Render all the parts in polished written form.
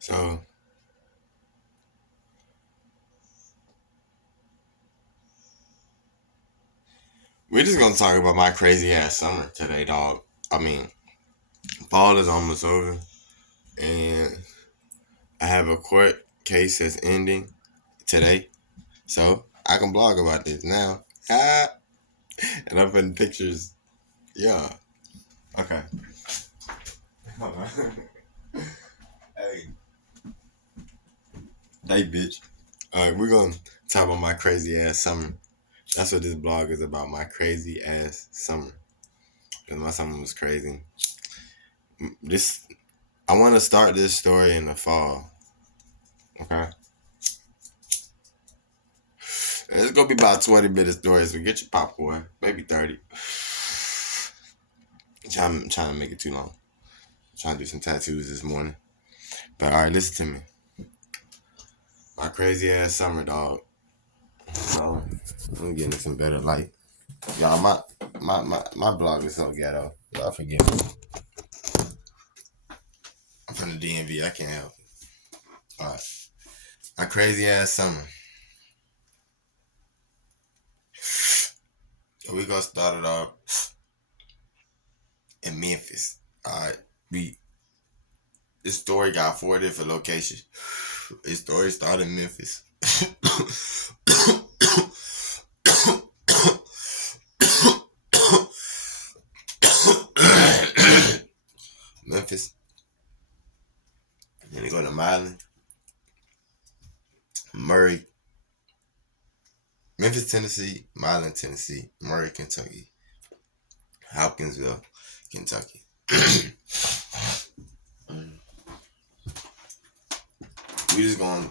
So we're just gonna talk about my crazy ass summer today, dog. I mean, fall is almost over, and I have a court case that's ending today, so I can blog about this now. Ah, and I'm putting pictures. Yeah. Okay. Hey, hey, bitch. All right, we're gonna talk about my crazy ass summer. That's what this blog is about. My crazy ass summer. Cause my summer was crazy. This I want to start this story in the fall. Okay, it's gonna be about 20-minute stories. So get your popcorn, maybe 30. Trying to make it too long. Trying to do some tattoos this morning. But all right, listen to me. My crazy ass summer, dog. So I'm getting some better light. Y'all, my blog is so ghetto. Y'all forgive me. I'm from the DMV. I can't help it. All right. My crazy ass summer. So we gonna start it off in Memphis. All right. This story got 4 different locations. This story started in Memphis. Memphis. Then they go to Milan, Murray, Memphis, Tennessee, Milan, Tennessee, Murray, Kentucky, Hopkinsville, Kentucky. We just gonna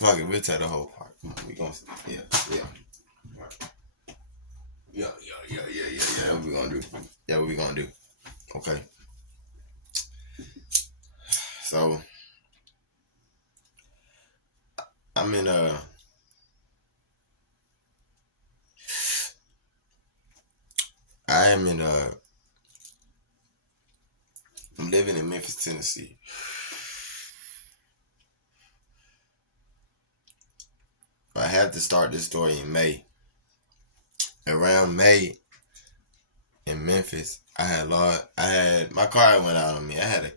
fuck it. We'll tell the whole part. Come on, we gonna yeah, yeah, yeah. That's what we gonna do. Yeah, what we gonna do? Okay. So I'm in I am in I'm living in Memphis, Tennessee. I have to start this story in May. Around May in Memphis, I had my car went out on me. I had a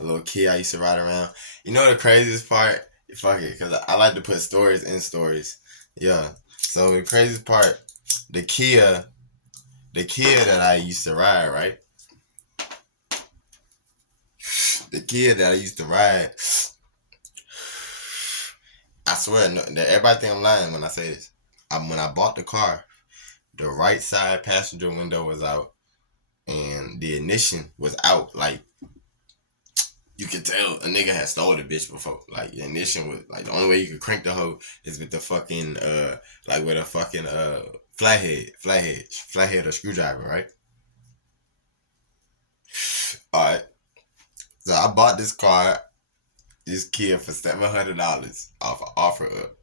little Kia I used to ride around. You know the craziest part? Fuck it, cause I like to put stories in stories. Yeah. So the craziest part, the Kia, the Kia that I used to ride, right? The Kia that I used to ride, I swear, no, that everybody think I'm lying when I say this. When I bought the car, the right side passenger window was out, and the ignition was out. Like you could tell a nigga had stole the bitch before. Like the ignition was like the only way you could crank the hoe is with the fucking like with a fucking flathead or screwdriver, right? All right. So I bought this Kia for $700 off of offer up.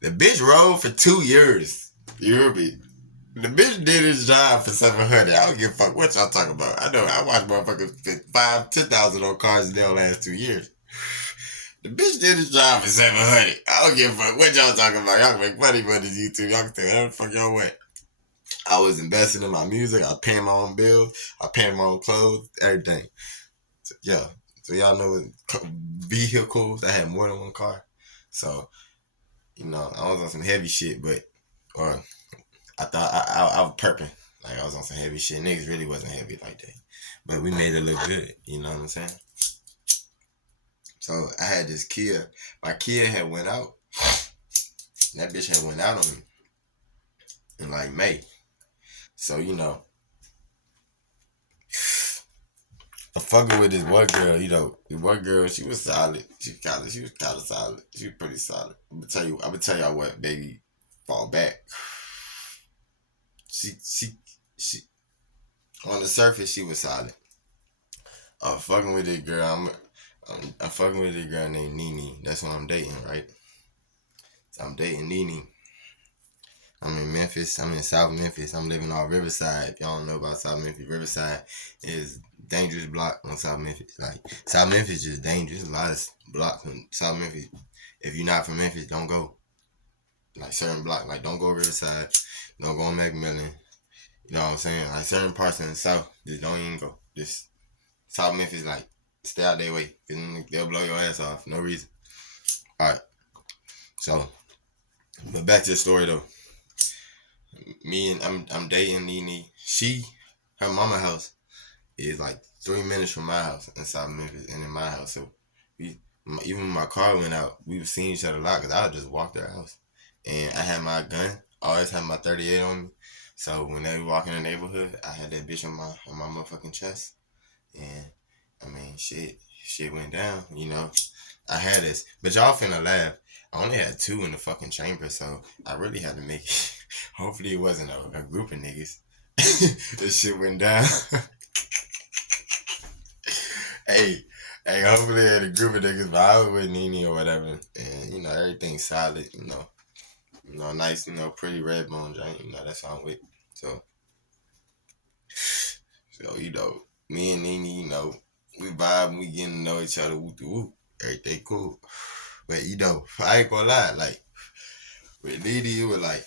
The bitch rode for 2 years. You hear me? The bitch did his job for 700. I don't give a fuck what y'all talking about. I know I watch motherfuckers spend 5, 10,000 on cars in their last 2 years. The bitch did his job for 700. I don't give a fuck what y'all talking about. Y'all can make money for this YouTube. Y'all can say whatever the fuck y'all want. I was investing in my music. I paying my own bills. I paying my own clothes. Everything. So, yeah. So y'all know vehicles. I had more than one car. So, I was on some heavy shit, but or I thought I was perping. Like I was on some heavy shit. Niggas really wasn't heavy like that. But we made it look good. You know what I'm saying? So I had this Kia. My Kia had went out. That bitch had went out on me in like May. So I'm fucking with this one girl. The one girl, she was solid. She was kind of solid. She was pretty solid. I'm gonna tell y'all what, baby. Fall back. She on the surface she was solid. I'm fucking with this girl. I'm fucking with this girl named Nene. That's what I'm dating, right? So I'm dating Nene. I'm in Memphis. I'm in South Memphis. I'm living off Riverside. If y'all don't know about South Memphis, Riverside is dangerous block on South Memphis. Like South Memphis is dangerous. There's a lot of blocks in South Memphis. If you're not from Memphis, don't go. Like certain block, like don't go Riverside. Don't go on Macmillan. You know what I'm saying? Like certain parts in the South, just don't even go. Just South Memphis, like stay out their way. They'll blow your ass off. No reason. All right. So, but back to the story though. Me and I'm dating Nene. Her mama house is like 3 minutes from my house in South Memphis and in my house. So we even when my car went out, we were seeing each other a lot because I would just walk to her house, and I had my gun. I always had my 38 on me. So when they walk in the neighborhood, I had that bitch on my motherfucking chest, and I mean shit went down. You know, I had this, but y'all finna laugh. I only had two in the fucking chamber, so I really had to make it. Hopefully, it wasn't a group of niggas. This shit went down. hey, hopefully, it had a group of niggas, but I was with Nene or whatever, and everything's solid. Nice, pretty red bone joint. That's all I'm with. So, me and Nene, we vibe, we getting to know each other. Whoop de whoop, everything cool. But I ain't gonna lie, like with Nene, it was like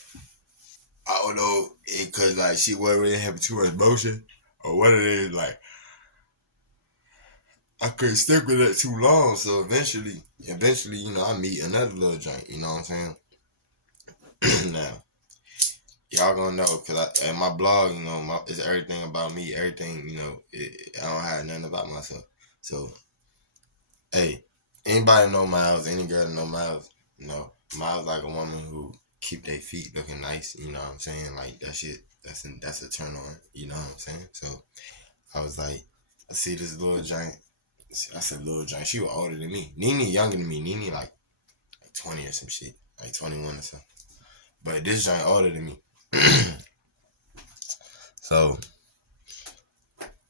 I don't know, cause like she wasn't really having too much motion or what it is. Like I couldn't stick with it too long, so eventually, I meet another little joint. You know what I'm saying? Now y'all gonna know, cause and my blog, it's everything about me. Everything, I don't hide nothing about myself. So hey, anybody know Miles? Any girl know Miles? Miles like a woman who keep their feet looking nice. You know what I'm saying? Like that shit. That's a turn on. You know what I'm saying? So I was like, I see this little giant. I said little giant. She was older than me. Nene younger than me. Nene like 20 or some shit, like 21 or something. But this giant older than me. so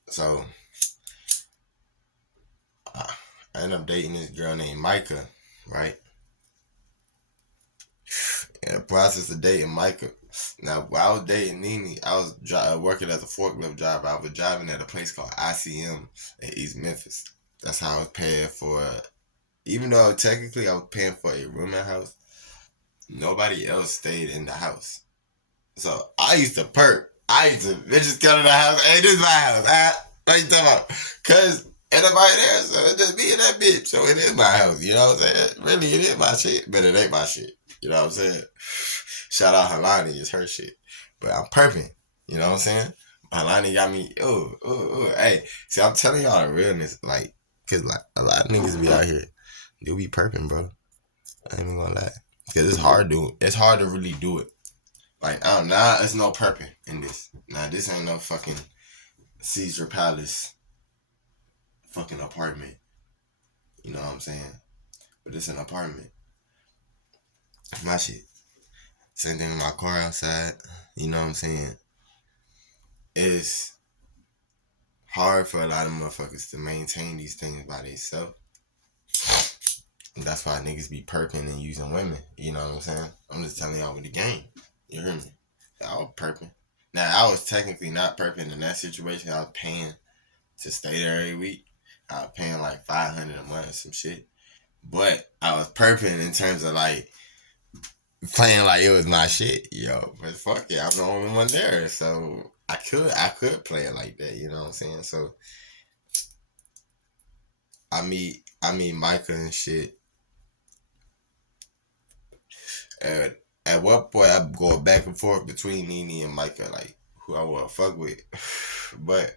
so I ended up dating this girl named Micah, right? In the process of dating Micah. Now, while I was dating Nene, I was working as a forklift driver. I was driving at a place called ICM in East Memphis. That's how I was paying for, even though technically I was paying for a rooming house, nobody else stayed in the house. So I used to perk. I used to bitches come to the house. Hey, this is my house. What you talking about? Cause ain't nobody there, so it's just me and that bitch. So it is my house. You know what I'm saying? Really, it is my shit, but it ain't my shit. You know what I'm saying? Shout out Halani, it's her shit. But I'm perping. You know what I'm saying? Halani got me. Hey, see, I'm telling y'all the realness, like, cause like a lot of niggas be out here, they be perping, bro. I ain't even gonna lie. Cause it's hard to really do it. Like, now it's no perping in this. Now this ain't no fucking Caesar Palace fucking apartment. You know what I'm saying? But it's an apartment. My shit. Same thing with my car outside. You know what I'm saying? It's hard for a lot of motherfuckers to maintain these things by themselves. That's why niggas be perping and using women. You know what I'm saying? I'm just telling y'all with the game. You hear me? I was perping. Now, I was technically not perping in that situation. I was paying to stay there every week. I was paying like $500 a month or some shit. But I was perping in terms of like playing like it was my shit, yo. But fuck it, I'm the only one there, so I could play it like that. You know what I'm saying? So I meet Micah and shit. At what point I'm going back and forth between Nene and Micah, like who I want to fuck with. But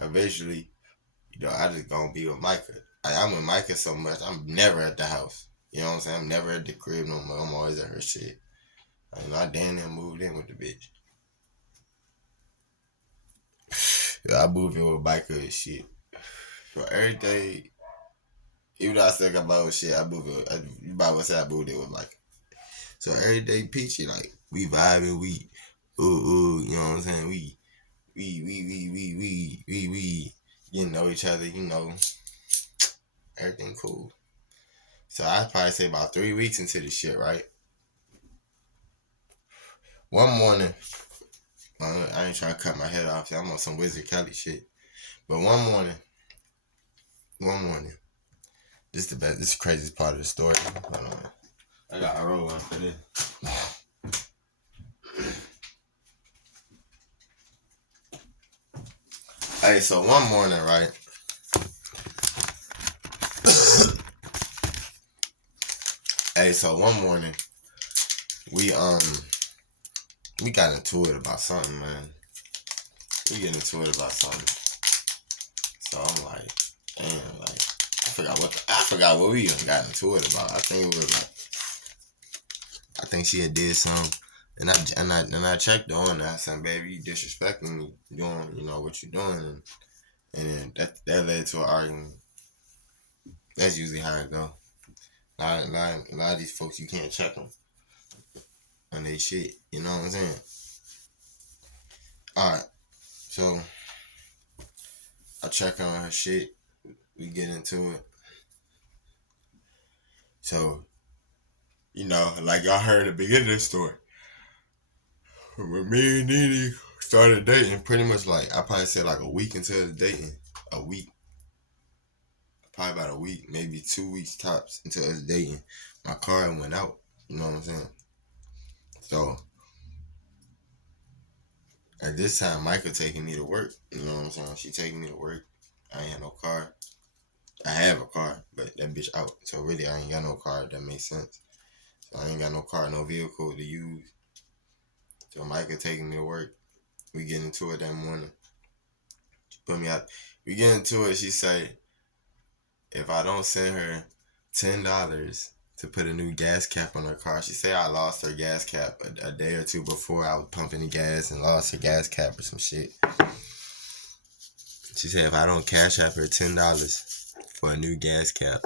eventually, I just gonna be with Micah. I'm with Micah so much, I'm never at the house. You know what I'm saying? I'm never at the crib no more. I'm always at her shit. I damn near moved in with the bitch. Yeah, I moved in with Micah and shit. So everything, even though I still got my own shit, I moved in. You might well say I moved in with Micah. So every day peachy, like we vibing, you know what I'm saying? We getting to know each other, everything cool. So I'd probably say about 3 weeks into this shit, right? One morning, I ain't trying to cut my head off. I'm on some Wizard Kelly shit. But one morning, this is the best. This is the craziest part of the story. Hold on. I got a roll one for this. Hey, so one morning, right? Hey, so one morning, we got into it about something, man. We get into it about something. So I'm like, damn, like I forgot what we even got into it about. I think it was like, I think she had did something, and I checked on. And I said, baby, you disrespecting me, doing what you're doing, and then that led to an argument. That's usually how it go. A lot of these folks, you can't check them on they shit. You know what I'm saying? All right, so I check on her shit. We get into it. So, like y'all heard at the beginning of the story, when me and Nene started dating, pretty much like I probably said like a week into the dating, a week, probably about a week, maybe 2 weeks tops into us dating, my car went out. You know what I'm saying? So at this time, Micah taking me to work. You know what I'm saying? She taking me to work. I ain't had no car. I have a car, but that bitch out. So really, I ain't got no car. If that makes sense. So I ain't got no car, no vehicle to use. So Micah taking me to work. We get into it that morning. She put me out. We get into it. She say, if I don't send her $10 to put a new gas cap on her car, she say I lost her gas cap a day or two before. I was pumping the gas and lost her gas cap or some shit. She said if I don't cash app her $10 for a new gas cap.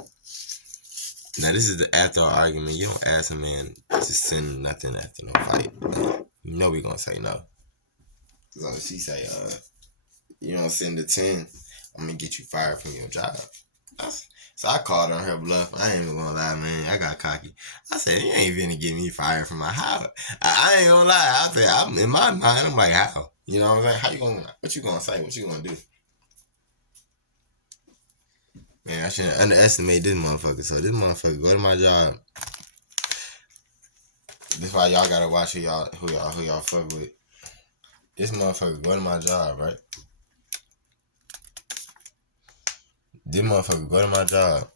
Now this is after our argument. You don't ask a man to send nothing after no fight. Like, we gonna say no. So she say, you don't send the 10, I'm gonna get you fired from your job. So I called on her bluff. I ain't even gonna lie, man. I got cocky. I said, you ain't finna get me fired from my house. I ain't gonna lie. I said, I'm in my mind, I'm like, how? You know what I'm saying? What you gonna say? What you gonna do? Man, I shouldn't underestimate this motherfucker. So this motherfucker go to my job. This why y'all gotta watch who y'all fuck with. This motherfucker go to my job, right? This motherfucker go to my job,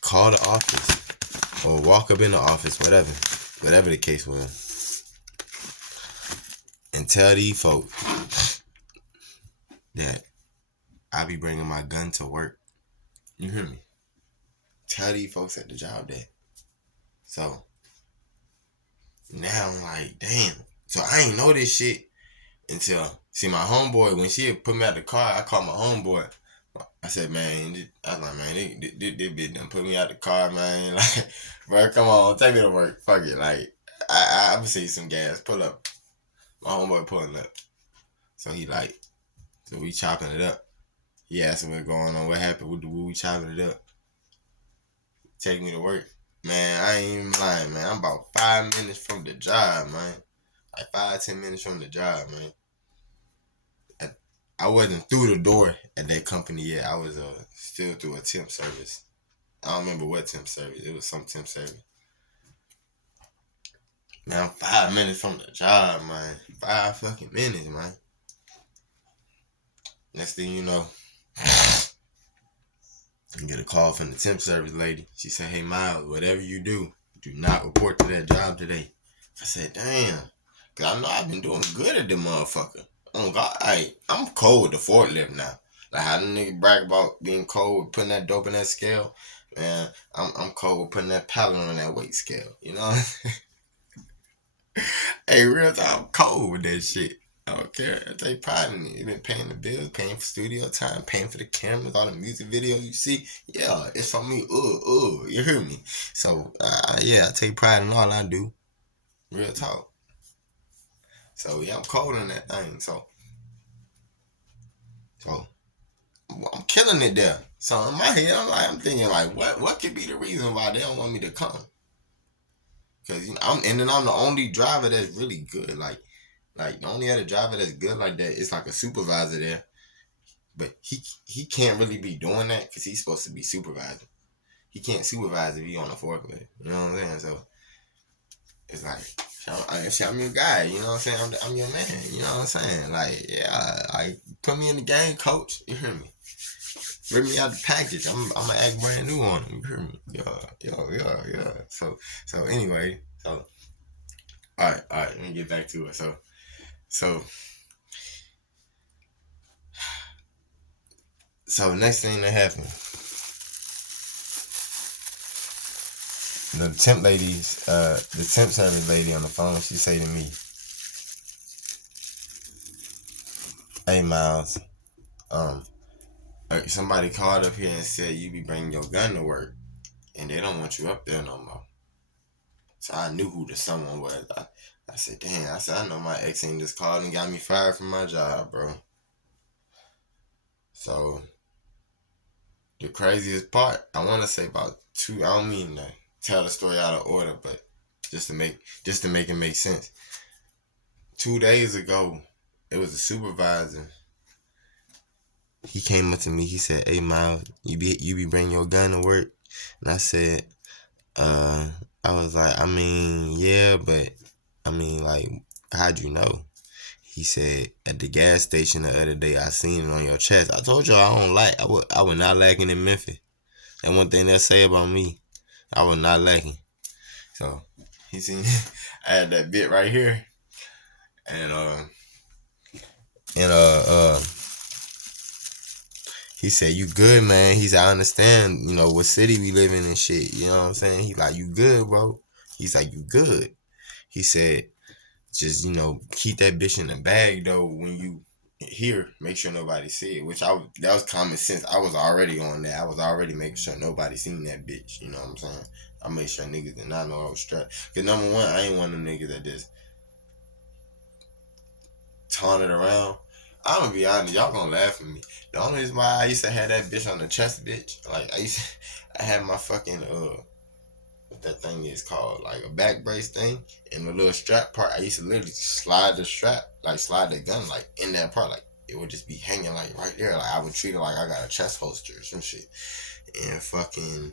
call the office, or walk up in the office, whatever the case was, and tell these folks that I be bringing my gun to work. You hear me? Tell these folks at the job that. So now I'm like, damn. So I ain't know this shit until, see, my homeboy, when she had put me out the car, I called my homeboy. I said, man, this bitch done put me out the car, man. Like, bro, come on, take me to work. Fuck it. Like, I'm gonna see some gas. Pull up. My homeboy pulling up. So so we chopping it up. He asked me what's going on, what happened, we chopping it up. Take me to work. Man, I ain't even lying, man. I'm about 5 minutes from the job, man. Like 5-10 minutes from the job, man. I wasn't through the door at that company yet. I was still through a temp service. I don't remember what temp service. It was some temp service. Now I'm 5 minutes from the job, man. 5 fucking minutes, man. Next thing you know, I get a call from the temp service lady. She said, hey, Miles, whatever you do not report to that job today. I said, damn. Because I know I've been doing good at the motherfucker. Oh, God, I'm cold with the forklift now. Like how the nigga brag about being cold with putting that dope in that scale. Man, I'm cold with putting that pallet on that weight scale. You know? Hey, real time, I'm cold with that shit. I don't care. I take pride in it. You been paying the bills, paying for studio time, paying for the cameras, all the music videos you see. Yeah, it's from me. You hear me? So, yeah, I take pride in all I do. Real talk. So, yeah, I'm cold on that thing. So I'm killing it there. So in my head, I'm thinking like, what could be the reason why they don't want me to come? Cause and then I'm the only driver that's really good. Like the only other driver that's good like that is like a supervisor there. But he can't really be doing that because he's supposed to be supervising. He can't supervise if he on a forklift. You know what I'm saying? So it's like, I'm your guy. You know what I'm saying? I'm your man. You know what I'm saying? Like, yeah, like put me in the game, coach. You hear me? Bring me out the package. I'm gonna act brand new on him. You hear me? Yeah. So anyway, so all right. Let me get back to it. So next thing that happened, the temp service lady on the phone, she say to me, "Hey Miles, somebody called up here and said you be bringing your gun to work, and they don't want you up there no more." So I knew who the someone was. I said, "Damn," I said, "I know my ex ain't just called and got me fired from my job, bro." So the craziest part, I want to say about two. I don't mean to tell the story out of order, but just to make it make sense. 2 days ago, it was a supervisor. He came up to me. He said, "Hey Miles, you be bringing your gun to work?" And I said, I was like, I mean, yeah, but I mean, like, how'd you know? He said, at the gas station the other day, I seen it on your chest. I told you I would not lacking in Memphis. And one thing they'll say about me, I was not lacking. So he seen I had that bit right here, and and he said, "You good, man?" He said, "I understand, what city we live in and shit. You know what I'm saying?" He like, "You good, bro?" He's like, "You good?" He said, "Just keep that bitch in the bag though. When you here, make sure nobody see it." That was common sense. I was already on that. I was already making sure nobody seen that bitch. You know what I'm saying? I made sure niggas did not know I was strapped. Cause number one, I ain't one of them niggas that just taunt it around. I'm gonna be honest, y'all gonna laugh at me. The only reason why I used to have that bitch on the chest, bitch, like I had my fucking what that thing is called, like a back brace thing, and the little strap part. I used to literally slide the strap, like slide the gun, like in that part, like it would just be hanging like right there. Like I would treat it like I got a chest holster or some shit, and fucking,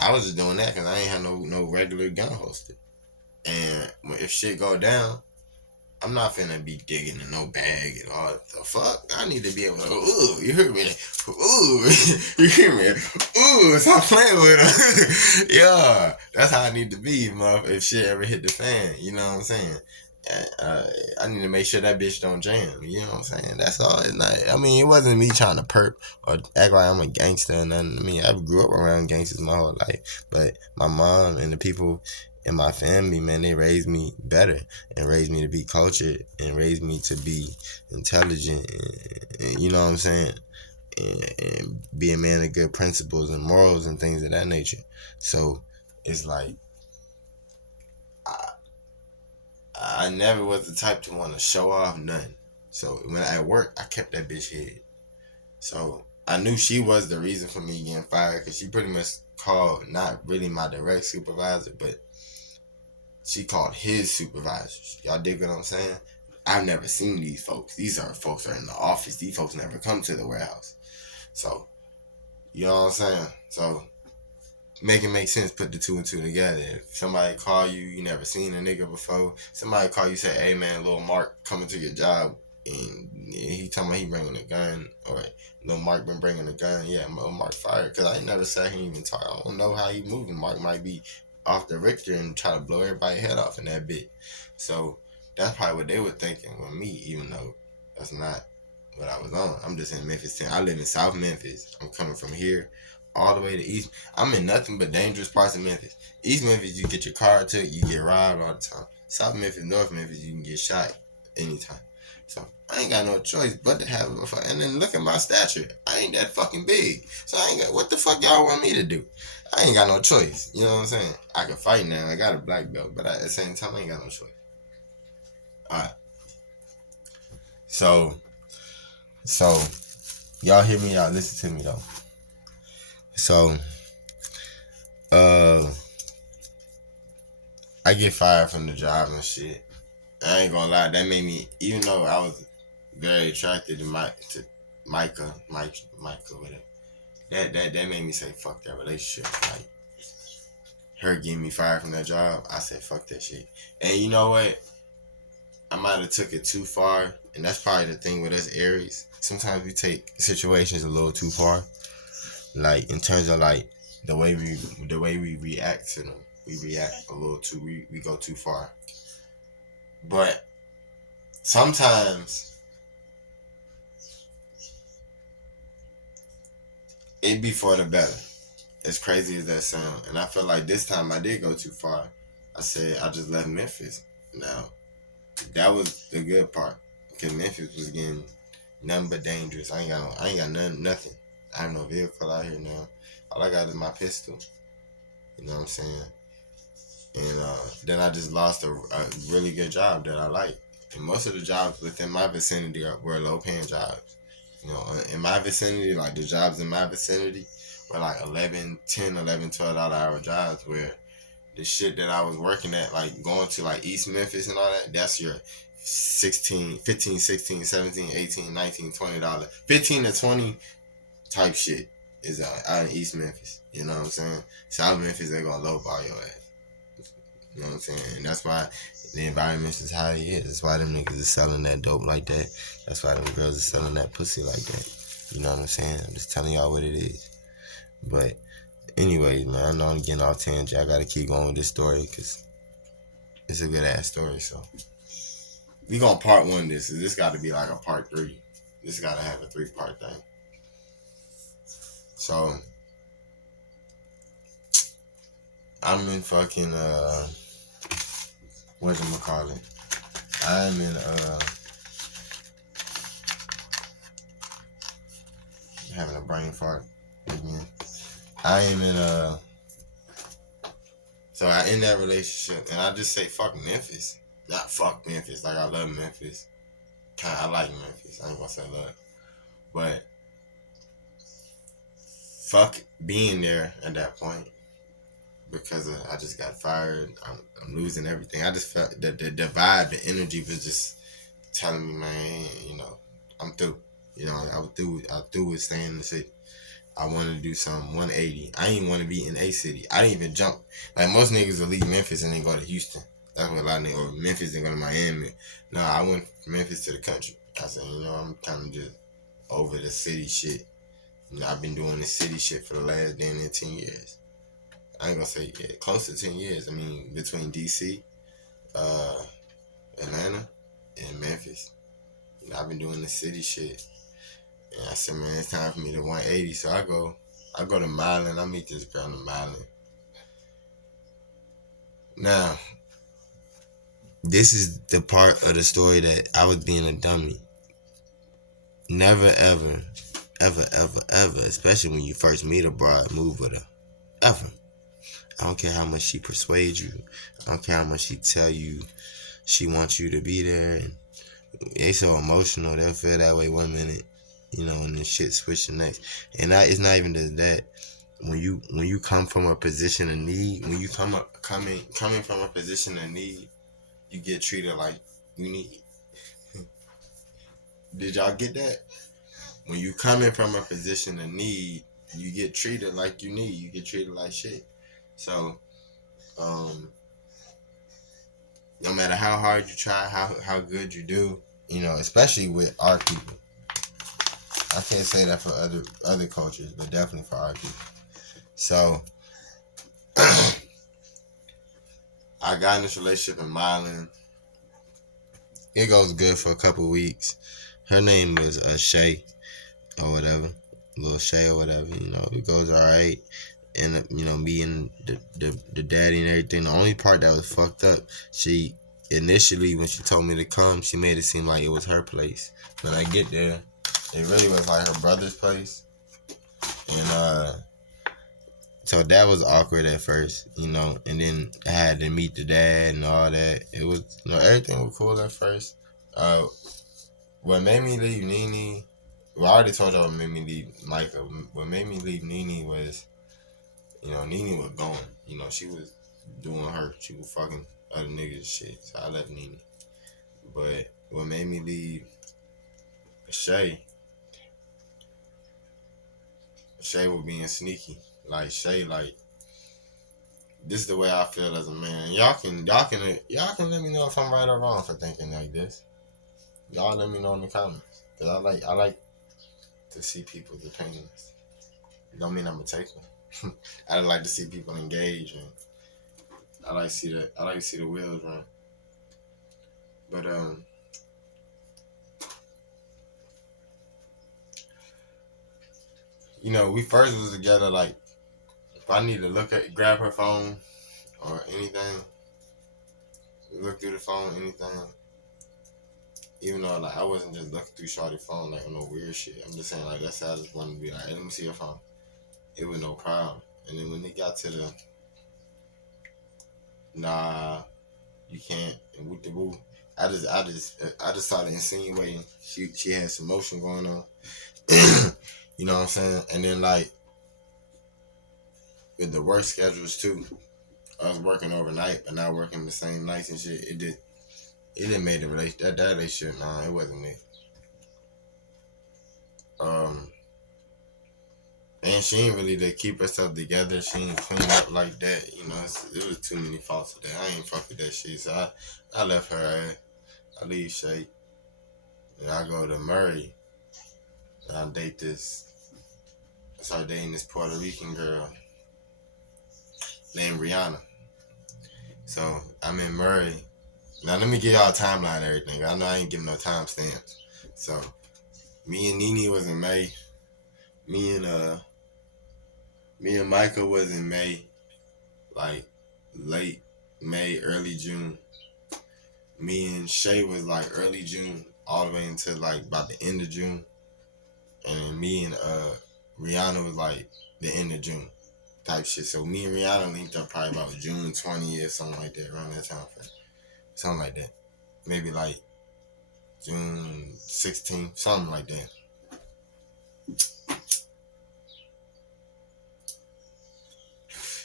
I was just doing that because I ain't had no regular gun holster. And if shit go down, I'm not finna be digging in no bag and all the fuck. I need to be able to, ooh, you hear me? Ooh, you hear me? Ooh, stop playing with her. Yeah, that's how I need to be, if shit ever hit the fan. You know what I'm saying? I need to make sure that bitch don't jam. You know what I'm saying? That's all. It's not, I mean, it wasn't me trying to perp or act like I'm a gangster or nothing. I mean, I grew up around gangsters my whole life, but my mom and the people in my family, man, they raised me better and raised me to be cultured and raised me to be intelligent and you know what I'm saying, and be a man of good principles and morals and things of that nature. So it's like I never was the type to want to show off nothing. So when I work, I kept that bitch hid. So I knew she was the reason for me getting fired because she pretty much called not really my direct supervisor, but she called his supervisors. Y'all dig what I'm saying? I've never seen these folks. These are folks that are in the office. These folks never come to the warehouse. So, you know what I'm saying? So, make it make sense, put the two and two together. If somebody call you, you never seen a nigga before. Somebody call you, say, "Hey man, Lil Mark coming to your job," and he talking about he bringing a gun, or Lil Mark been bringing a gun. Yeah, Lil Mark fired, because I ain't never sat here and even talk. I don't know how he moving. Mark might be off the Richter and try to blow everybody's head off in that bit. So that's probably what they were thinking with me, even though that's not what I was on. I'm just in Memphis. I live in South Memphis. I'm coming from here all the way to East. I'm in nothing but dangerous parts of Memphis. East Memphis, you get your car took, you get robbed all the time. South Memphis, North Memphis, you can get shot anytime. So I ain't got no choice but to have a fight. And then look at my stature. I ain't that fucking big. So I ain't got, what the fuck y'all want me to do? I ain't got no choice. You know what I'm saying? I can fight now. I got a black belt, but at the same time, I ain't got no choice. Alright. So y'all hear me, y'all listen to me though. So I get fired from the job and shit. I ain't gonna lie, that made me, even though I was very attracted to Micah, whatever. That made me say fuck that relationship. Like her getting me fired from that job, I said fuck that shit. And you know what? I might have took it too far, and that's probably the thing with us Aries. Sometimes we take situations a little too far, like in terms of like the way we react to them. We react a little too. We go too far. But sometimes it be for the better. As crazy as that sound, and I feel like this time I did go too far. I said I just left Memphis. Now that was the good part, because Memphis was getting nothing but dangerous. I ain't got nothing. I have no vehicle out here now. All I got is my pistol. You know what I'm saying? And then I just lost a really good job that I like. And most of the jobs within my vicinity were low paying jobs. You know, in my vicinity, like the jobs in my vicinity were like 11, 10, 11, $12 hour jobs, where the shit that I was working at, like going to like East Memphis and all that, that's your 16, 15, 16, 17, 18, 19, $20, 15 to 20 type shit is out in East Memphis. You know what I'm saying? South Memphis, they're gonna lowball your ass. You know what I'm saying? And that's why the environment is how it is. That's why them niggas is selling that dope like that. That's why them girls are selling that pussy like that. You know what I'm saying? I'm just telling y'all what it is. But anyways, man, I know I'm getting off tangent. I gotta keep going with this story because it's a good ass story. So we gonna part one this. This got to be like a part 3. This got to have a 3-part thing. So I'm in fucking whatchamacallit. I'm in having a brain fart again. I am in so I end that relationship and I just say fuck Memphis. Not fuck Memphis. Like I love Memphis. I like Memphis. I ain't gonna say love. But fuck being there at that point, because I just got fired. I'm losing everything. I just felt that the vibe, the energy was just telling me, man, you know, I'm through. You know, I was through with staying in the city. I wanted to do something 180. I didn't want to be in a city. I didn't even jump. Like most niggas will leave Memphis and then go to Houston. That's what a lot of niggas, or Memphis and go to Miami. No, I went from Memphis to the country. I said, you know, I'm kind of just over the city shit. You know, I've been doing the city shit for the last damn near 10 years. I ain't gonna say close to 10 years. I mean, between DC, Atlanta, and Memphis. You know, I've been doing the city shit. And I said, man, it's time for me to 180. So I go to Milan. I meet this girl in Milan. Now, this is the part of the story that I was being a dummy. Never, ever, ever, ever, ever, especially when you first meet a bride, move with her. Ever. I don't care how much she persuades you. I don't care how much she tell you she wants you to be there. And they so emotional, they'll feel that way 1 minute, you know, and then shit switch the next. And it's not even just that. When you come from a position of need, when you coming from a position of need, you get treated like you need. Did y'all get that? When you coming from a position of need, you get treated like you need. You get treated like shit. So, no matter how hard you try, how good you do, you know, especially with our people. I can't say that for other cultures, but definitely for our people. So, I got in this relationship in Milan. It goes good for a couple of weeks. Her name was Shay or whatever, little Shay or whatever. You know, it goes all right. And you know, me and the daddy and everything. The only part that was fucked up, she initially when she told me to come, she made it seem like it was her place. When I get there, it really was like her brother's place. And so that was awkward at first, you know, and then I had to meet the dad and all that. It was, you know, everything was cool at first. What made me leave Nene, well, I already told y'all what made me leave Micah. What made me leave Nene was, you know, Nene was going. You know, she was doing her. She was fucking other niggas and shit. So I left Nene. But what made me leave Shay was being sneaky. Like Shay, like this is the way I feel as a man. Y'all can let me know if I'm right or wrong for thinking like this. Y'all let me know in the comments. Cause I like to see people's opinions. Don't mean I'm gonna take them. I like to see people engage, and I like to see the wheels run. But we first was together. Like if I need to grab her phone or anything, look through the phone, anything. Even though like I wasn't just looking through Shawty's phone like on no weird shit. I'm just saying like that's how I just wanted to be like, hey, let me see your phone. It was no problem. And then when it got to the nah, you can't and whoop the woo. I just started insinuating she had some motion going on. You know what I'm saying? And then like with the work schedules too, I was working overnight but not working the same nights and shit. It didn't make the relationship that relationship. Nah, it wasn't it. And she ain't really to keep herself together. She ain't clean up like that. It was too many faults with that. I ain't fuck with that shit. So I left her. I leave Shay. And I go to Murray. And I date this. I start dating this Puerto Rican girl named Rihanna. So I'm in Murray. Now let me give y'all a timeline and everything. I know I ain't giving no timestamps. So me and Nene was in May. Me and Michael was in May. Like late May, early June. Me and Shay was like early June, all the way until like about the end of June. And then me and Rihanna was like the end of June type shit. So me and Rihanna linked up probably about June 20th or something like that, around that time frame. Something like that. Maybe like June 16th, something like that.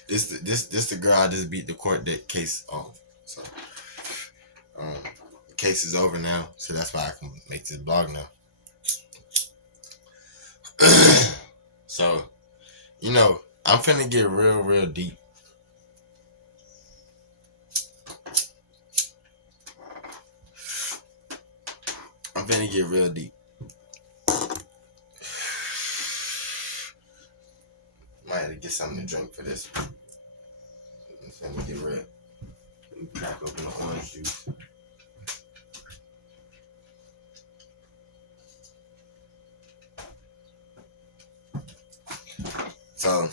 This the girl I just beat the court date case off. So the case is over now, so that's why I can make this blog now. So, I'm finna get real deep. I'm finna get real deep. Might have to get something to drink for this. I'm finna get real. Let me crack open the orange juice. So,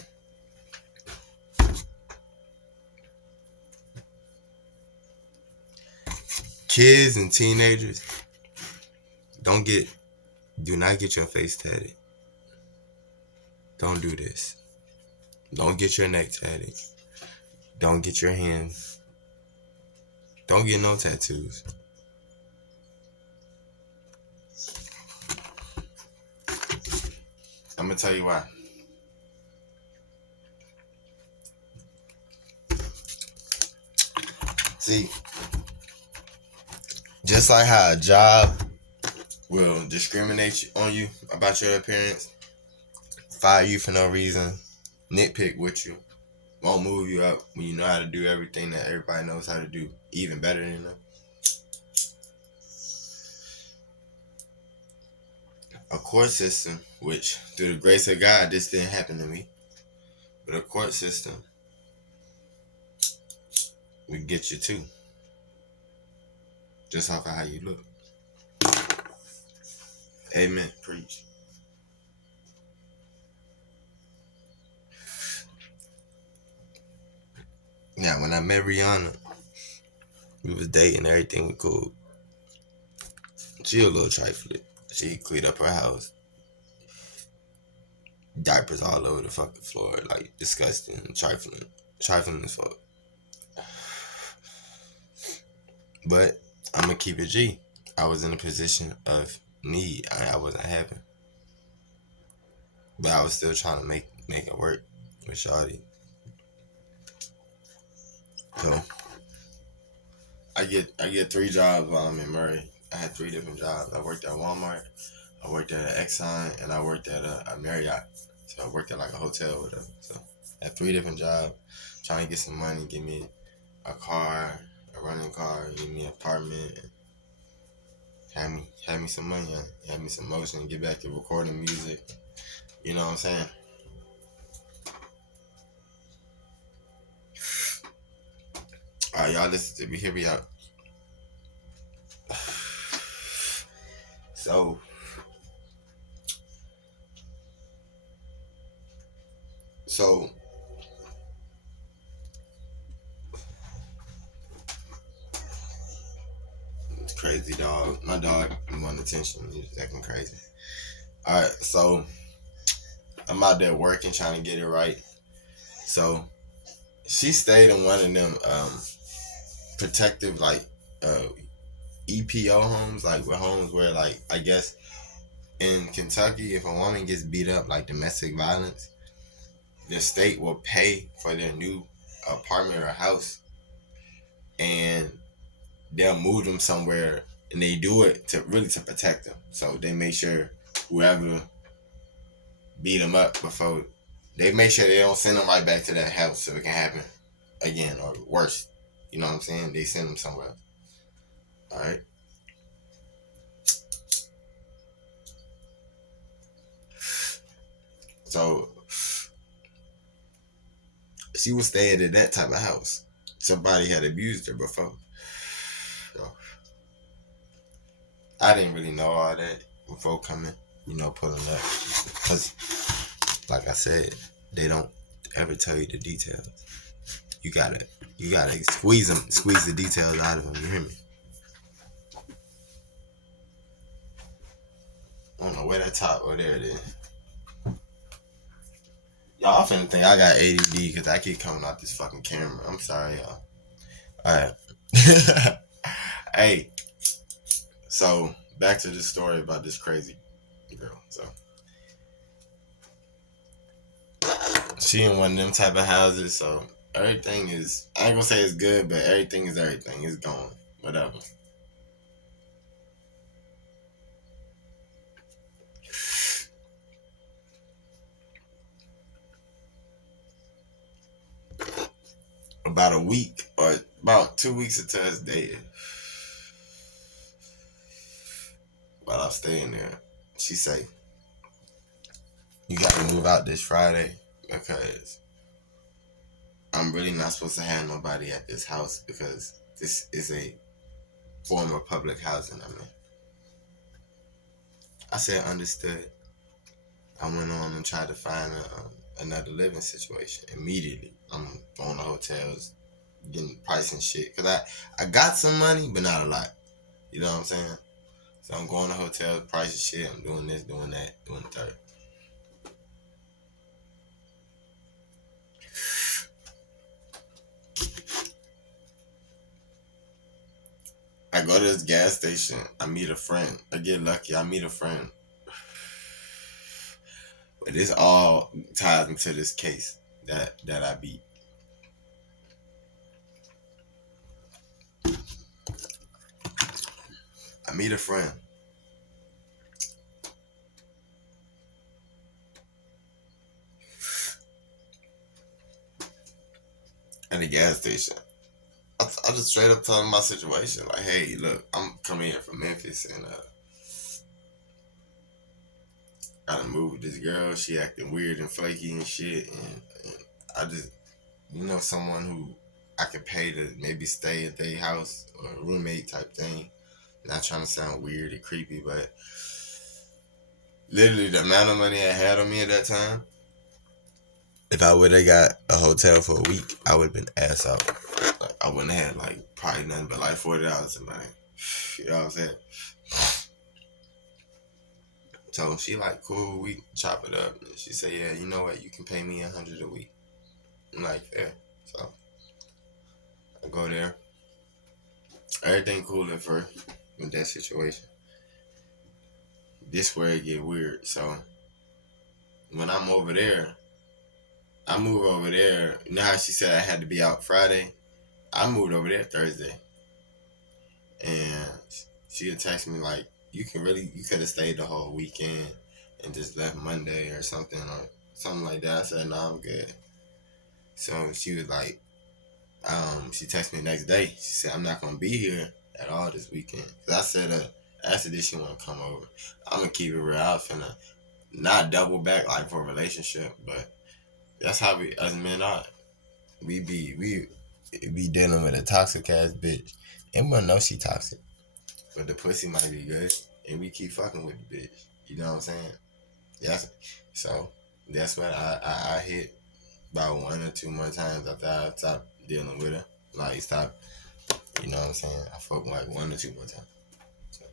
kids and teenagers, do not get your face tatted. Don't do this. Don't get your neck tatted. Don't get your hands. Don't get no tattoos. I'm gonna tell you why. See, just like how a job will discriminate on you about your appearance, fire you for no reason, nitpick with you, won't move you up when you know how to do everything that everybody knows how to do, even better than them. A court system, which through the grace of God, this didn't happen to me, but a court system would get you too, just off of how you look. Amen. Preach. Now, when I met Rihanna, we was dating, everything was cool. She a little trifling. She cleaned up her house. Diapers all over the fucking floor, like disgusting, trifling as fuck. But I'm gonna keep it G. I was in a position of need. I wasn't having, but I was still trying to make it work with Shawty. So I get 3 jobs while I'm in Murray. I had 3 different jobs. I worked at Walmart, I worked at an Exxon, and I worked at a Marriott. So I worked at like a hotel or whatever. So I had 3 different jobs, trying to get some money, give me a car, a running car, give me an apartment, and have me some money, have me some motion, get back to recording music. You know what I'm saying? All right, y'all listen to me. Hear me out. So, so it's crazy, dog. My dog wanted attention. He was acting crazy. All right, so I'm out there working, trying to get it right. So she stayed in one of them protective like uh, EPO homes, like with homes where like I guess in Kentucky, if a woman gets beat up like domestic violence, the state will pay for their new apartment or house, and they'll move them somewhere, and they do it to really to protect them. So they make sure whoever beat them up before, they make sure they don't send them right back to that house so it can happen again or worse. You know what I'm saying? They send them somewhere. All right. So she was staying in that type of house. Somebody had abused her before. So I didn't really know all that before coming, pulling up. Because, like I said, they don't ever tell you the details. You gotta, squeeze the details out of them. You hear me? I don't know where that top. Oh, there it is. Y'all finna think I got ADD because I keep coming out this fucking camera. I'm sorry, y'all. All right. Hey, so back to the story about this crazy girl. So she in one of them type of houses. So everything is, I ain't gonna say it's good, but everything is everything. It's gone. Whatever. About a week or about 2 weeks into us dating, while I'm staying there, she say, "You got to move out this Friday because I'm really not supposed to have nobody at this house because this is a form of public housing I'm in." I said, "Understood." I went on and tried to find another living situation immediately. I'm going to hotels, getting price and shit. Because I got some money, but not a lot. You know what I'm saying? So I'm going to hotels, price and shit. I'm doing this, doing that, doing the third. I go to this gas station. I meet a friend. I get lucky. I meet a friend. But this all ties into this case that I beat. I meet a friend. At a gas station. I just straight up tell him my situation. Like, hey, look, I'm coming here from Memphis and gotta move with this girl. She acting weird and flaky and shit. And I just, someone who I could pay to maybe stay at their house or a roommate type thing. Not trying to sound weird or creepy, but literally the amount of money I had on me at that time, if I would have got a hotel for a week, I would have been ass out. Like, I wouldn't have had like probably nothing but like $40 in my, you know what I'm saying? So she like, cool, we chop it up. And she said, yeah, you know what, you can pay me $100 a week. I'm like, fair. So I go there. Everything cool at first with that situation. This where it get weird. So when I'm over there, I move over there. You know how she said I had to be out Friday? I moved over there Thursday. And she had texted me like, you could have stayed the whole weekend and just left Monday or something like that. I said, no, I'm good. So she was like, she texted me the next day. She said, I'm not gonna be here at all this weekend. Cause I said, I said, did she want to come over? I'm gonna keep it real. I was finna not double back like for a relationship, but that's how we as men are. We be dealing with a toxic ass bitch. Everyone knows she toxic, but the pussy might be good, and we keep fucking with the bitch. You know what I'm saying? Yes. So that's when I hit about 1 or 2 more times after I stopped dealing with her. Like stop, you know what I'm saying? I fucked like 1 or 2 more times. So,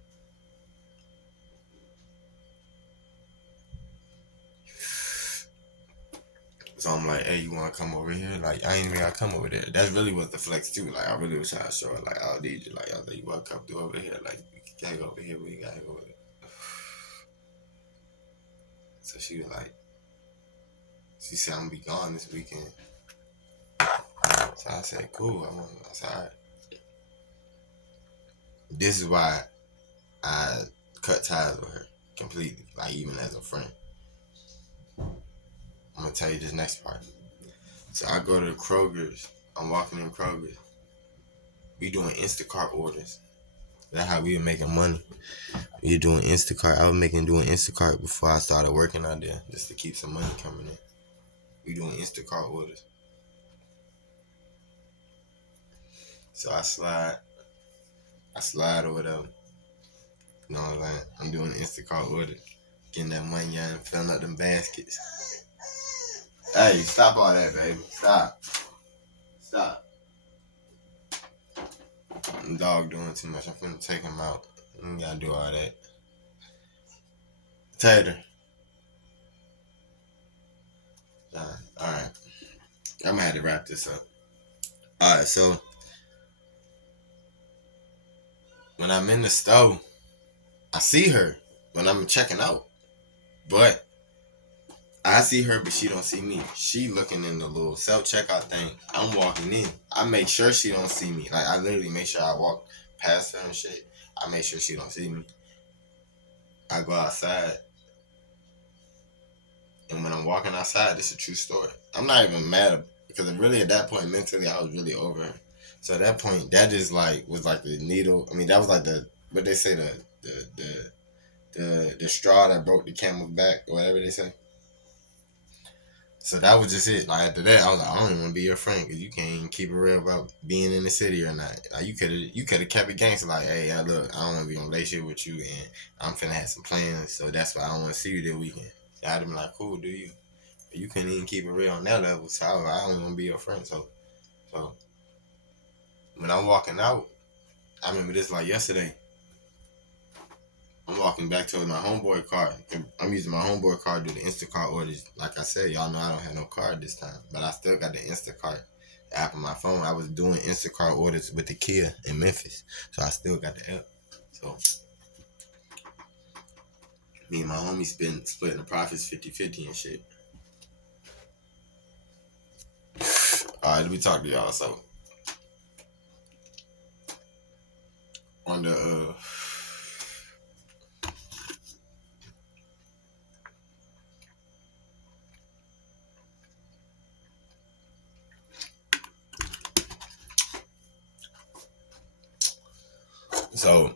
so I'm like, hey, you wanna come over here? Like I ain't even gotta come over there. That's really what the flex too. Like I really was trying to show her like I'll need you. Like I was like, you wanna come through over here? Like we can't go over here. We gotta go over there. So she was like, she said I'm gonna be gone this weekend. So I said, cool. I said, all right. This is why I cut ties with her completely. Like even as a friend. I'm gonna tell you this next part. So I go to the Kroger's. I'm walking in Kroger's. We doing Instacart orders. That's how we were making money. We doing Instacart. I was doing Instacart before I started working out there, just to keep some money coming in. We doing Instacart orders. So I slide or whatever. You know what I'm saying? I'm doing Instacart orders, getting that money and filling up them baskets. Hey, stop all that, baby. Stop. Stop. The dog doing too much. I'm finna take him out. You gotta do all that. Tater. Alright. I'm gonna have to wrap this up. Alright, so when I'm in the store, I see her when I'm checking out. But I see her, but she don't see me. She looking in the little self-checkout thing. I'm walking in. I make sure she don't see me. Like, I literally make sure I walk past her and shit. I make sure she don't see me. I go outside. And when I'm walking outside, this is a true story. I'm not even mad at, because really at that point, mentally, I was really over her. So at that point, that just like was like the needle. I mean, that was like what they say, the straw that broke the camel's back, or whatever they say. So that was just it. Like after that, I was like, I don't even want to be your friend because you can't even keep it real about being in the city or not. Like you could have kept it gangster. Like, hey, look, I don't want to be in a relationship with you, and I'm finna have some plans, so that's why I don't want to see you this weekend. I'd have been like, cool, do you? But you couldn't even keep it real on that level. So I don't want to be your friend. So when I'm walking out, I remember this like yesterday. I'm walking back towards my homeboy car. I'm using my homeboy car to do the Instacart orders. Like I said, y'all know I don't have no card this time, but I still got the Instacart app on my phone. I was doing Instacart orders with the Kia in Memphis, so I still got the app. So me and my homies been splitting the profits 50-50 and shit. All right, let me talk to y'all. So on the so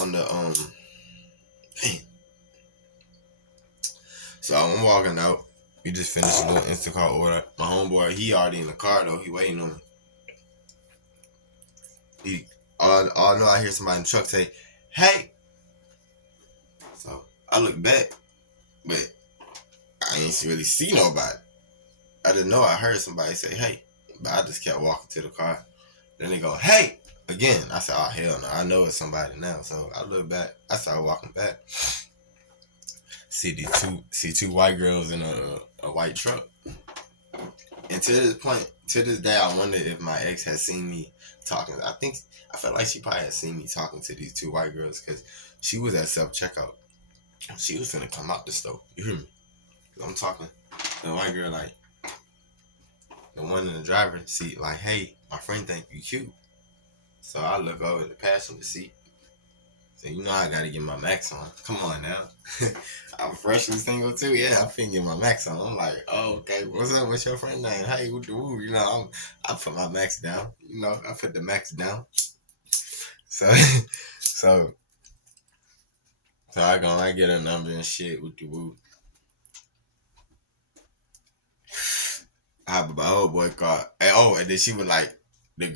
on the dang. So I'm walking out. We just finished a little Instacart order. My homeboy, he already in the car though. He waiting on me. All I know, I hear somebody in the truck say, "Hey." So I look back, but I ain't really see nobody. I didn't know I heard somebody say, "Hey," but I just kept walking to the car. Then they go, "Hey," again. I said, "Oh hell no!" I know it's somebody now. So I look back. I started walking back. See two white girls in a white truck. And to this day, I wonder if my ex has seen me talking. I felt like she probably had seen me talking to these two white girls because she was at self checkout. She was finna come out the store. You hear me? I'm talking. The white girl, like the one in the driver's seat, like, "Hey, my friend think you cute." So I look over the passenger seat. So you know I gotta get my max on. Come on now. I'm freshly single too. Yeah, I'm finna get my max on. I'm like, oh, okay, what's up? What's your friend name? Hey, what the woo? You know, I put my max down. You know, I put the max down. So, so, so I get a number and shit with the woo. I have my old boy car. And, oh, and then she was like, the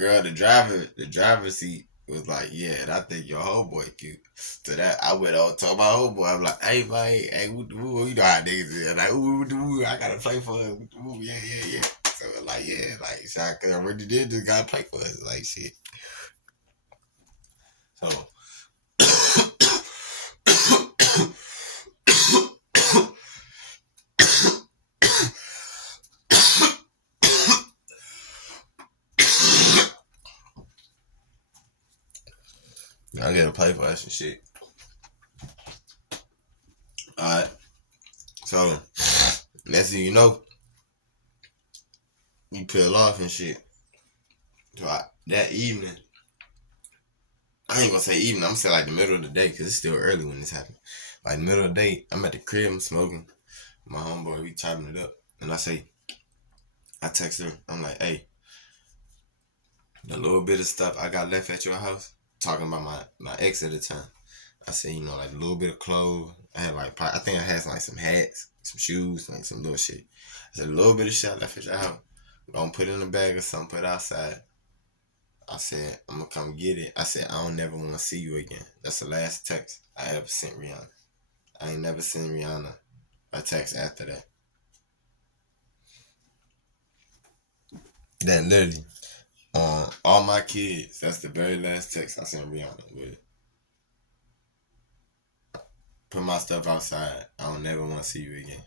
driver seat was like, yeah, and I think your whole boy cute. So that I went on to my whole boy. I'm like, hey man, hey, woo, you know how niggas is. Like, woo, I gotta play for us. Woo, yeah, yeah, yeah. So like, yeah, like, so I already did just gotta play for us. Like shit. So I gotta play for us and shit. Alright. So next thing you know, you peel off and shit. So that evening, I ain't gonna say evening, I'm gonna say like the middle of the day, cause it's still early when this happened. Like the middle of the day, I'm at the crib, I'm smoking. My homeboy, we chopping it up. And I text her, I'm like, hey, the little bit of stuff I got left at your house, talking about my ex at the time. I said, you know, like a little bit of clothes. I had like, I think I had like some hats, some shoes, like some little shit. I said, a little bit of shit left at your house. Don't put it in a bag or something, put it outside. I said, I'm gonna come get it. I said, I don't never wanna see you again. That's the last text I ever sent Rihanna. I ain't never sent Rihanna a text after that. That literally, on all my kids, that's the very last text I sent Rihanna with. Put my stuff outside. I don't never want to see you again.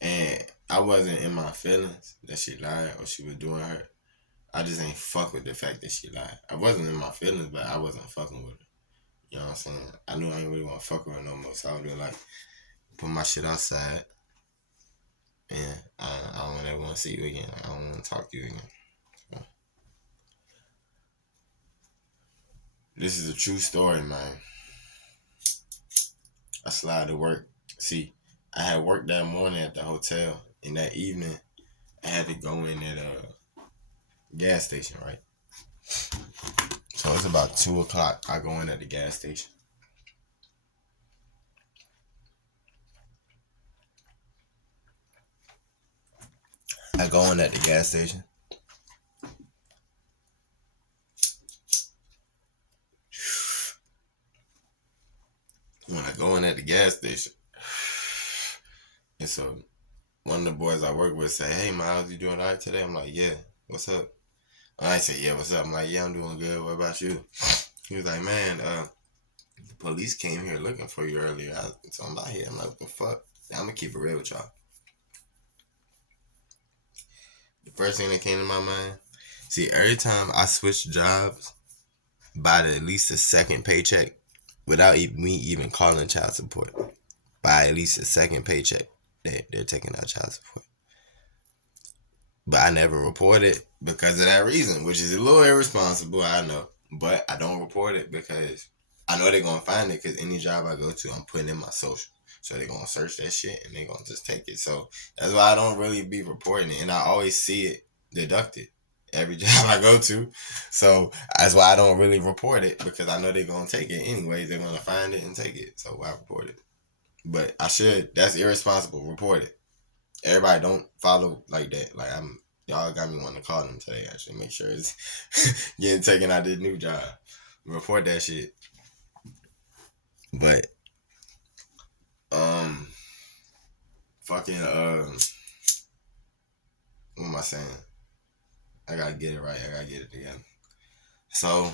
And I wasn't in my feelings that she lied or she was doing her. I just ain't fuck with the fact that she lied. I wasn't in my feelings, but I wasn't fucking with her. You know what I'm saying? I knew I ain't really want to fuck with her no more, so I would be like, put my shit outside, and I don't ever want to see you again. I don't want to talk to you again. So, this is a true story, man. I slide to work. See, I had work that morning at the hotel, and that evening, I had to go in at a gas station, right? So it's about 2 o'clock. I go in at the gas station. I go in at the gas station. When I go in at the gas station, and so one of the boys I work with say, "Hey, Miles, you doing all right today?" I'm like, "Yeah, what's up?" I say, "Yeah, what's up?" I'm like, "Yeah, I'm doing good. What about you?" He was like, "Man, the police came here looking for you earlier." So I'm out here. I'm like, "What the fuck?" I'm gonna keep it real with y'all. The first thing that came to my mind, see, every time I switch jobs, by at least the second paycheck, without me even calling child support, by at least the second paycheck, they're taking out child support. But I never report it because of that reason, which is a little irresponsible, I know. But I don't report it because I know they're gonna find it. Because any job I go to, I'm putting in my social, so they're gonna search that shit and they're gonna just take it. So that's why I don't really be reporting it, and I always see it deducted every job I go to. So that's why I don't really report it because I know they're gonna take it anyways. They're gonna find it and take it. So I report it. But I should. That's irresponsible. Report it. Everybody don't follow like that. Like y'all got me wanting to call them today. Actually, make sure it's getting taken out this new job. Report that shit. But um, fucking what am I saying? I gotta get it right. I gotta get it together. So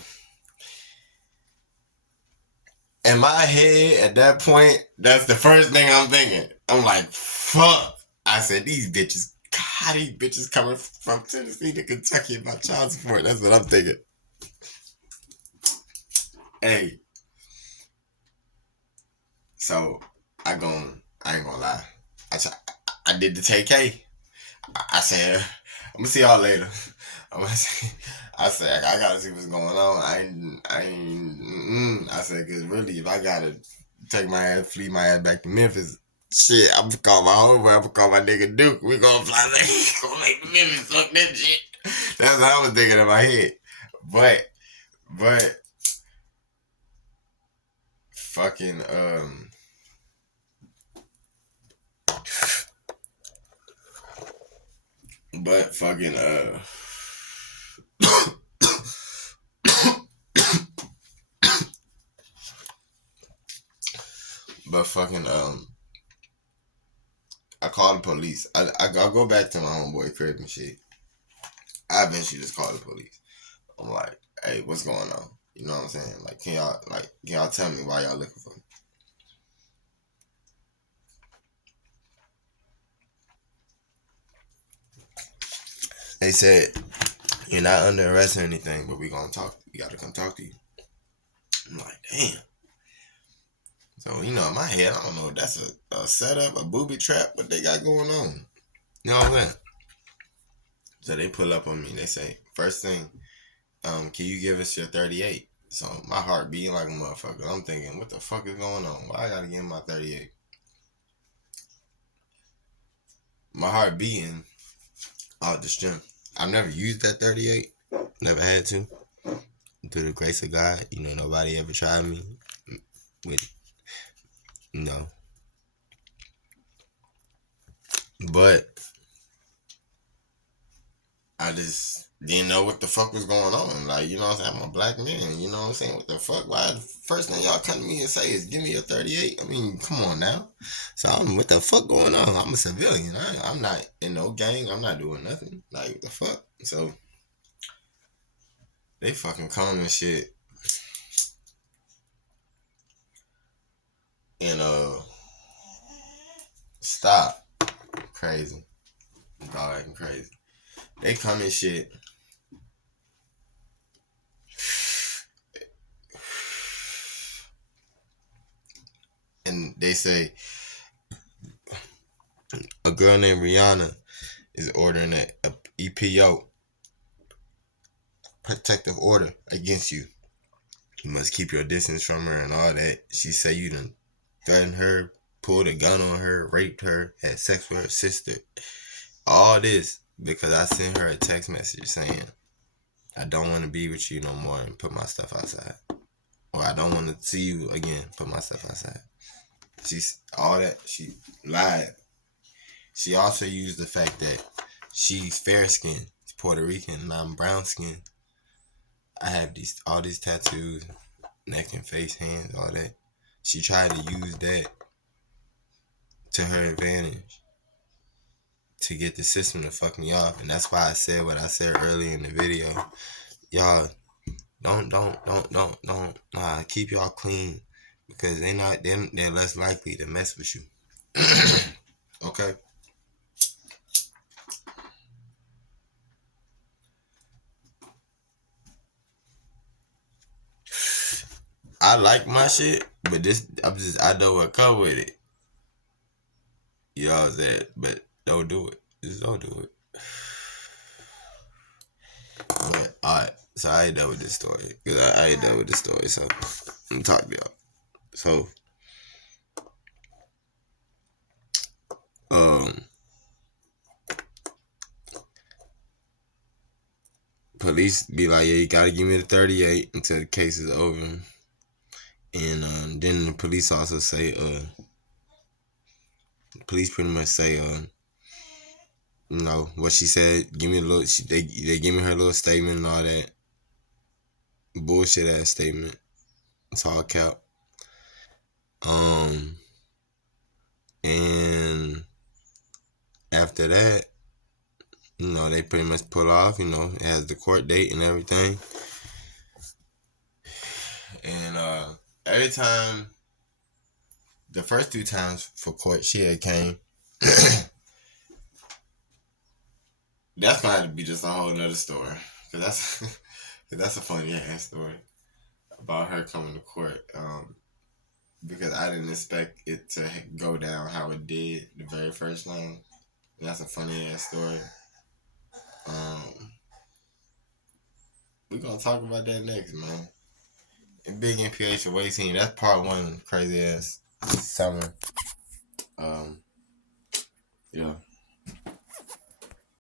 in my head at that point, that's the first thing I'm thinking. I'm like, fuck. I said these bitches. God, these bitches coming from Tennessee to Kentucky about child support. That's what I'm thinking. Hey, so I ain't gonna lie. I did the TK. I said, I'm gonna see y'all later. I'm gonna say, I said, I gotta see what's going on. I said, cause really, if I gotta take my ass, flee my ass back to Memphis, shit, I'm gonna call my homeboy, I'm gonna call my nigga Duke. We gonna fly there, gonna make Memphis, fuck that shit. That's what I was thinking in my head. But, but, fucking, but fucking, but fucking, I called the police. I'll go back to my homeboy crib and shit. I eventually just called the police. I'm like, hey, what's going on? You know what I'm saying? Like, can y'all tell me why y'all looking for me? They said, you're not under arrest or anything, but we gonna talk. We gotta come talk to you. I'm like, damn. So, you know, in my head, I don't know if that's a setup, a booby trap, what they got going on. You know what I'm saying? So they pull up on me. They say, first thing, can you give us your 38? So my heart beating like a motherfucker. I'm thinking, what the fuck is going on? Why I gotta give him my 38? My heart beating out the strength. I've never used that 38. Never had to. Through the grace of God, you know, nobody ever tried me with, you know. But I just didn't know what the fuck was going on. Like, you know what I'm saying? I'm a black man. You know what I'm saying? What the fuck? Why the first thing y'all come to me and say is give me a 38? I mean, come on now. So I'm, what the fuck going on? I'm a civilian. I'm not in no gang. I'm not doing nothing. Like, what the fuck? So they fucking come and shit. And stop. Crazy. Dog acting crazy. They come and shit. And they say a girl named Rihanna is ordering a EPO, protective order, against you. You must keep your distance from her and all that. She say you done threatened her, pulled a gun on her, raped her, had sex with her sister. All this because I sent her a text message saying, I don't want to be with you no more and put my stuff outside. Or I don't want to see you again, put my stuff outside. She's all that. She lied. She also used the fact that she's fair skinned, Puerto Rican, and I'm brown skinned. I have all these tattoos, neck and face, hands, all that. She tried to use that to her advantage to get the system to fuck me off, and that's why I said what I said earlier in the video. Y'all, don't, keep y'all clean because they're less likely to mess with you. Okay. I like my shit, but I know what come with it. You know what I'm saying? But don't do it. Just don't do it. But, alright. So I ain't done with this story. Because I ain't done with this story. So I'm talking about. So, police be like, yeah, you gotta give me the 38 until the case is over. And then the police also say, police pretty much say, you know, what she said, give me a little, they give me her little statement and all that. Bullshit ass statement. It's all cap. And after that, you know, they pretty much pull off, you know, it has the court date and everything. And every time, the first 2 times for court, she had came. That's gonna have to be just a whole nother story. Cause that's a funny ass story about her coming to court. Because I didn't expect it to go down how it did the very first time. That's a funny ass story. we gonna talk about that next, man. And big NPH away team. That's part one. Crazy ass summer. Um, yeah.